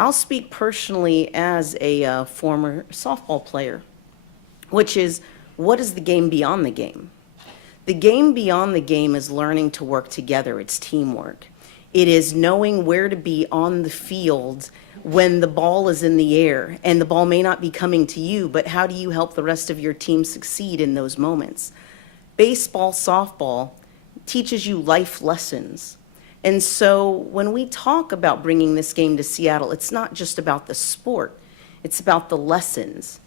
I'll speak personally as a former softball player, which is, what is the game beyond the game? The game beyond the game is learning to work together. It's teamwork. It is knowing where to be on the field when the ball is in the air and the ball may not be coming to you, but how do you help the rest of your team succeed in those moments? Baseball, softball teaches you life lessons. And so when we talk about bringing this game to Seattle, it's not just about the sport, it's about the lessons.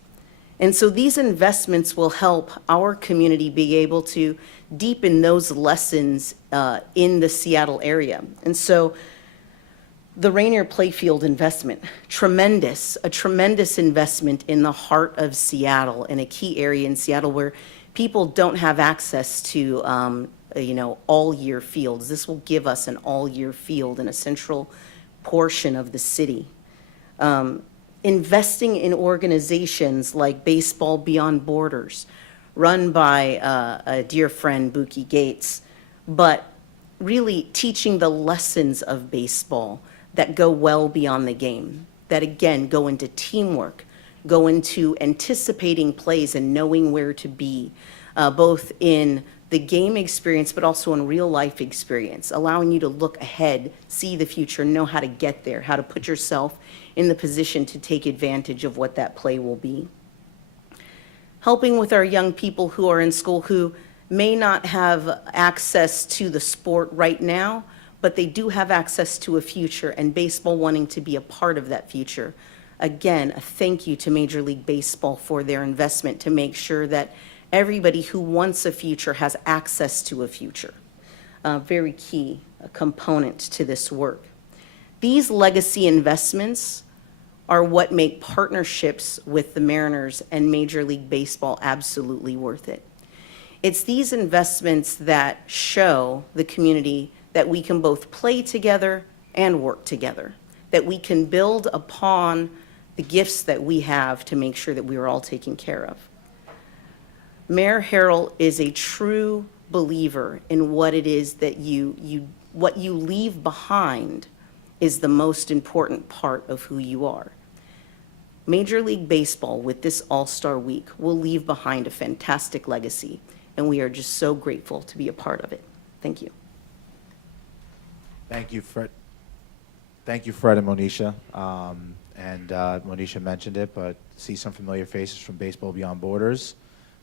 And so these investments will help our community be able to deepen those lessons in the Seattle area. And so the Rainier Playfield investment, a tremendous investment in the heart of Seattle, in a key area in Seattle where people don't have access to all-year fields. This will give us an all-year field in a central portion of the city. Investing in organizations like Baseball Beyond Borders, run by a dear friend, Buki Gates, but really teaching the lessons of baseball that go well beyond the game, that again go into teamwork, go into anticipating plays and knowing where to be, both in the game experience, but also in real life experience, allowing you to look ahead, see the future, know how to get there, how to put yourself in the position to take advantage of what that play will be. Helping with our young people who are in school who may not have access to the sport right now, but they do have access to a future, and baseball wanting to be a part of that future. Again, a thank you to Major League Baseball for their investment to make sure that everybody who wants a future has access to a future. Very key component to this work. These legacy investments are what make partnerships with the Mariners and Major League Baseball absolutely worth it. It's these investments that show the community that we can both play together and work together, that we can build upon the gifts that we have to make sure that we are all taken care of. Mayor Harrell is a true believer in what it is that what you leave behind is the most important part of who you are. Major League Baseball, with this All-Star Week, will leave behind a fantastic legacy, and we are just so grateful to be a part of it. Thank you. Thank you, Fred. Thank you, Fred and Monisha. Monisha mentioned it, but see some familiar faces from Baseball Beyond Borders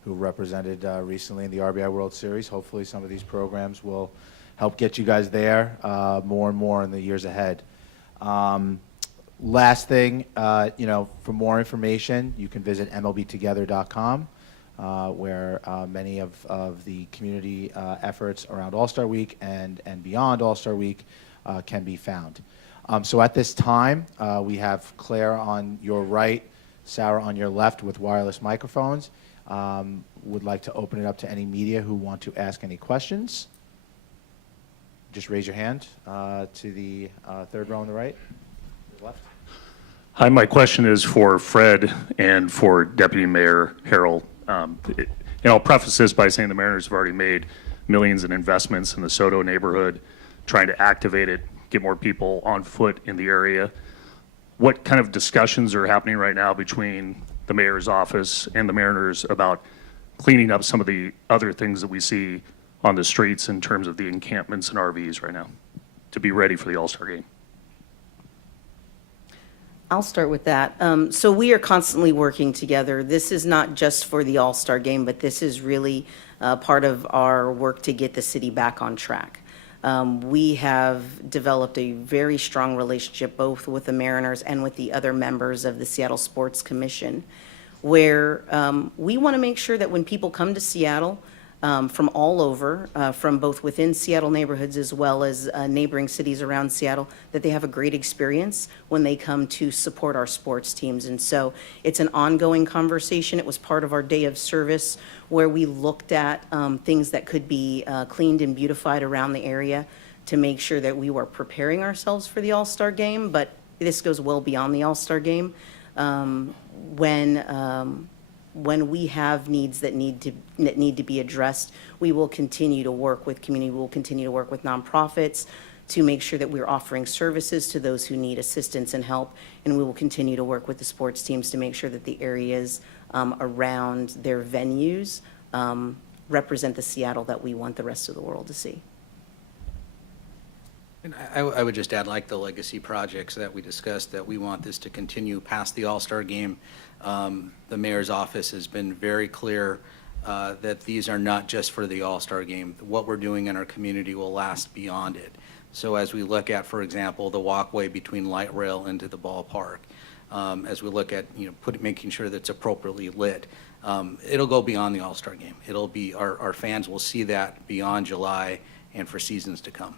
who represented recently in the RBI World Series. Hopefully some of these programs will help get you guys there more and more in the years ahead. Last thing, for more information, you can visit mlbtogether.com, where many of the community efforts around All-Star Week and beyond All-Star Week can be found. So at this time, we have Claire on your right, Sarah on your left with wireless microphones. Would like to open it up to any media who want to ask any questions. Just raise your hand to the third row on the right, left. Hi, my question is for Fred and for Deputy Mayor Harrell. I'll preface this by saying the Mariners have already made millions in investments in the Soto neighborhood, trying to activate it, get more people on foot in the area. What kind of discussions are happening right now between the mayor's office and the Mariners about cleaning up some of the other things that we see on the streets in terms of the encampments and RVs right now to be ready for the All-Star game? I'll start with that. So we are constantly working together. This is not just for the All-Star game, but this is really part of our work to get the city back on track. We have developed a very strong relationship both with the Mariners and with the other members of the Seattle Sports Commission, where we want to make sure that when people come to Seattle from all over, from both within Seattle neighborhoods as well as neighboring cities around Seattle, that they have a great experience when they come to support our sports teams. And so it's an ongoing conversation. It was part of our day of service where we looked at things that could be cleaned and beautified around the area to make sure that we were preparing ourselves for the All-Star game. But this goes well beyond the All-Star game. When we have needs that need to be addressed, we will continue to work with community. We will continue to work with nonprofits to make sure that we're offering services to those who need assistance and help. And we will continue to work with the sports teams to make sure that the areas around their venues represent the Seattle that we want the rest of the world to see. And I would just add, like the legacy projects that we discussed, that we want this to continue past the All-Star game. The mayor's office has been very clear that these are not just for the All-Star game. What we're doing in our community will last beyond it. So as we look at, for example, the walkway between light rail into the ballpark, as we look at, making sure that it's appropriately lit, it'll go beyond the All-Star game. It'll be, our fans will see that beyond July and for seasons to come.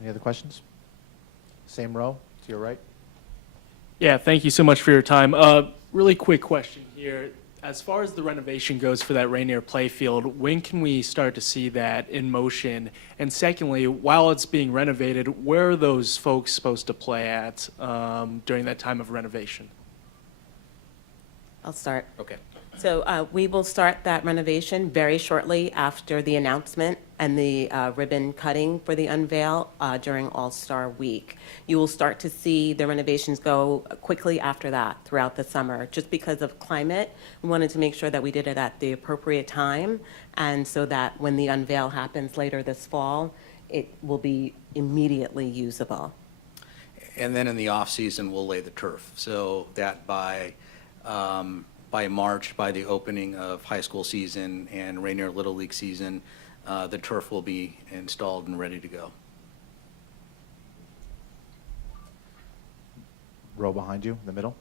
Any other questions? Same row to your right. Yeah, thank you so much for your time. Really quick question here. As far as the renovation goes for that Rainier playfield, when can we start to see that in motion? And secondly, while it's being renovated, where are those folks supposed to play at during that time of renovation? I'll start. Okay. So we will start that renovation very shortly after the announcement and the ribbon cutting for the unveil during All-Star Week. You will start to see the renovations go quickly after that throughout the summer. Just because of climate, we wanted to make sure that we did it at the appropriate time, and so that when the unveil happens later this fall, it will be immediately usable. And then in the off-season, we'll lay the turf, so that by March, by the opening of high school season and Rainier Little League season, the turf will be installed and ready to go. Row behind you, in the middle.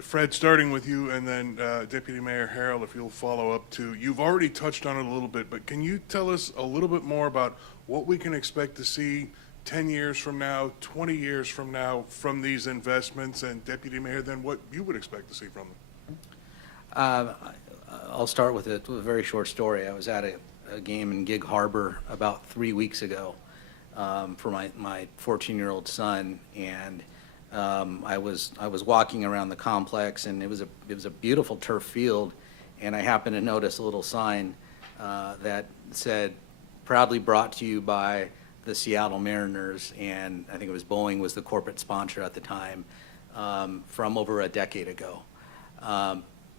Fred, starting with you, and then Deputy Mayor Harrell, if you'll follow up too. You've already touched on it a little bit, but can you tell us a little bit more about what we can expect to see 10 years from now, 20 years from now from these investments, and Deputy Mayor, then what you would expect to see from them? I'll start with a very short story. I was at a game in Gig Harbor about 3 weeks ago for my 14-year-old son, and I was walking around the complex, and it was a beautiful turf field, and I happened to notice a little sign that said, "Proudly brought to you by the Seattle Mariners," and I think it was Boeing was the corporate sponsor at the time, from over a decade ago.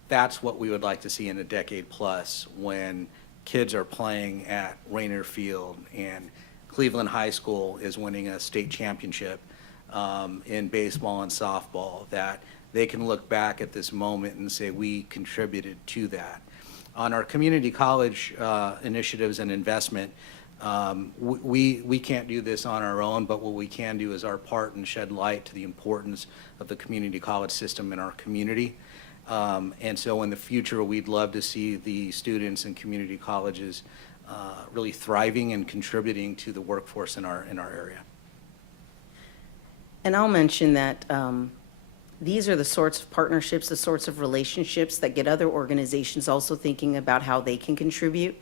That's what we would like to see in a decade plus, when kids are playing at Rainier Field and Cleveland High School is winning a state championship in baseball and softball, that they can look back at this moment and say, we contributed to that. On our community college initiatives and investment, we can't do this on our own, but what we can do is our part and shed light to the importance of the community college system in our community. And so in the future, we'd love to see the students in community colleges really thriving and contributing to the workforce in our area. And I'll mention that these are the sorts of partnerships, the sorts of relationships that get other organizations also thinking about how they can contribute.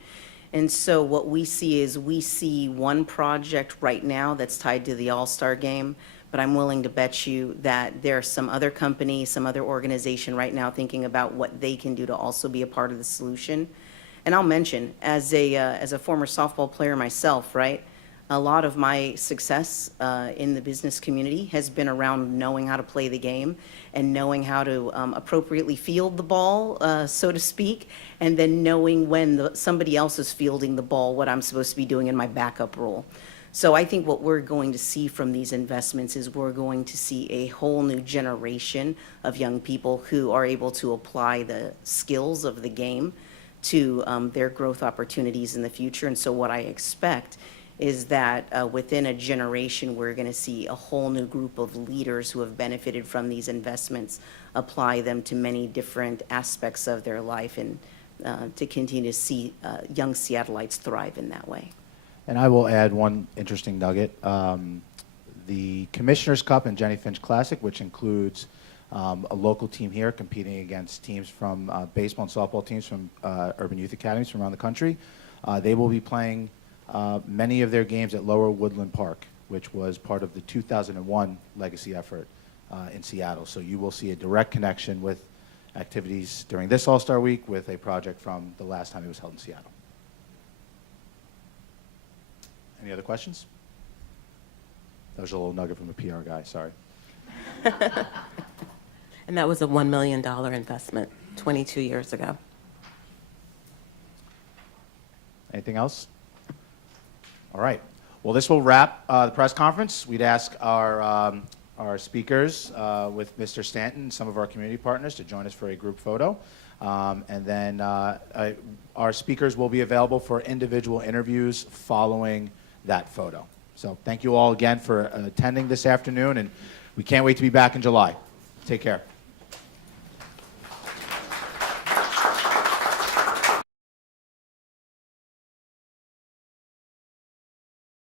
And so what we see is one project right now that's tied to the All-Star game, but I'm willing to bet you that there's some other company, some other organization right now thinking about what they can do to also be a part of the solution. And I'll mention, as a former softball player myself, right, a lot of my success in the business community has been around knowing how to play the game and knowing how to appropriately field the ball, so to speak, and then knowing when somebody else is fielding the ball, what I'm supposed to be doing in my backup role. So I think what we're going to see from these investments is we're going to see a whole new generation of young people who are able to apply the skills of the game to their growth opportunities in the future. And so what I expect is that within a generation, we're going to see a whole new group of leaders who have benefited from these investments, apply them to many different aspects of their life, and to continue to see young Seattleites thrive in that way. And I will add one interesting nugget. The Commissioner's Cup and Jenny Finch Classic, which includes a local team here competing against teams from baseball and softball teams from urban youth academies from around the country. They will be playing many of their games at Lower Woodland Park, which was part of the 2001 legacy effort in Seattle. So you will see a direct connection with activities during this All-Star Week with a project from the last time it was held in Seattle. Any other questions? That was a little nugget from the PR guy, sorry. And that was a $1 million investment 22 years ago. Anything else? All right. Well, this will wrap the press conference. We'd ask our speakers with Mr. Stanton and some of our community partners to join us for a group photo. And then our speakers will be available for individual interviews following that photo. So thank you all again for attending this afternoon, and we can't wait to be back in July. Take care.